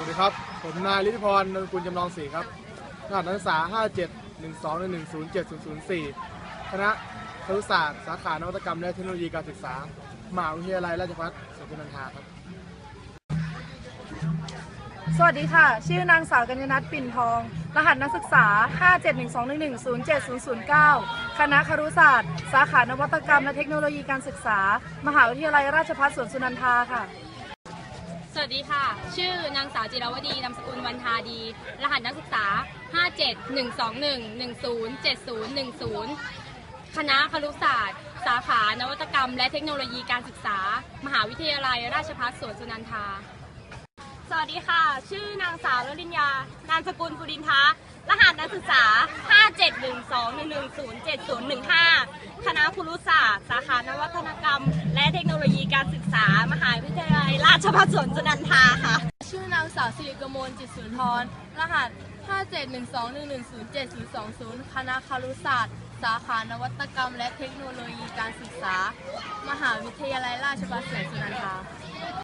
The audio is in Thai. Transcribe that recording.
สวัสดีครับ ผมนายฤทธิพรนนกุลจำลองศรีครับรหัสนักศึกษา 57 12 1 0 7 0 0 4 คณะครุศาสตร์สาขานวัตกรรมและเทคโนโลยีการศึกษามหาวิทยาลัยราชภัฏสวนสุนันทาครับ สวัสดีค่ะ ชื่อนางสาวกัญญนัทปิ่นทอง รหัสนักศึกษา 57121107009 คณะครุศาสตร์ สาขานวัตกรรมและเทคโนโลยีการศึกษา มหาวิทยาลัยราชภัฏสวนสุนันทาค่ะ วัสดีค่ะ ชื่อนางสาวจิรวดีนามสกุลวันทาดี รหัสนักศึกษา 571211071010 คณะครุศาสตร์ สาขานวัตกรรม และเทคโนโลยีการศึกษา มหาวิทยาลัย ราชภัฏสวนสุนันทา สวัสดีค่ะ ชื่อนางสาวลลินยา นามสกุลปุรินทะรหัสนักศึกษา 57121107015 คณะครุศาสตร์ สาขานวัตกรรม และเทคโนโลยีการศึกษา ชพัฒสวนสุนันทาค่ะ ชื่อนางสาวสิริกมลจิตสุนทร รหัส 57121107020 คณะครุศาสตร์ สาขานวัตกรรมและเทคโนโลยีการศึกษา มหาวิทยาลัยราชภัฏสวนสุนันทา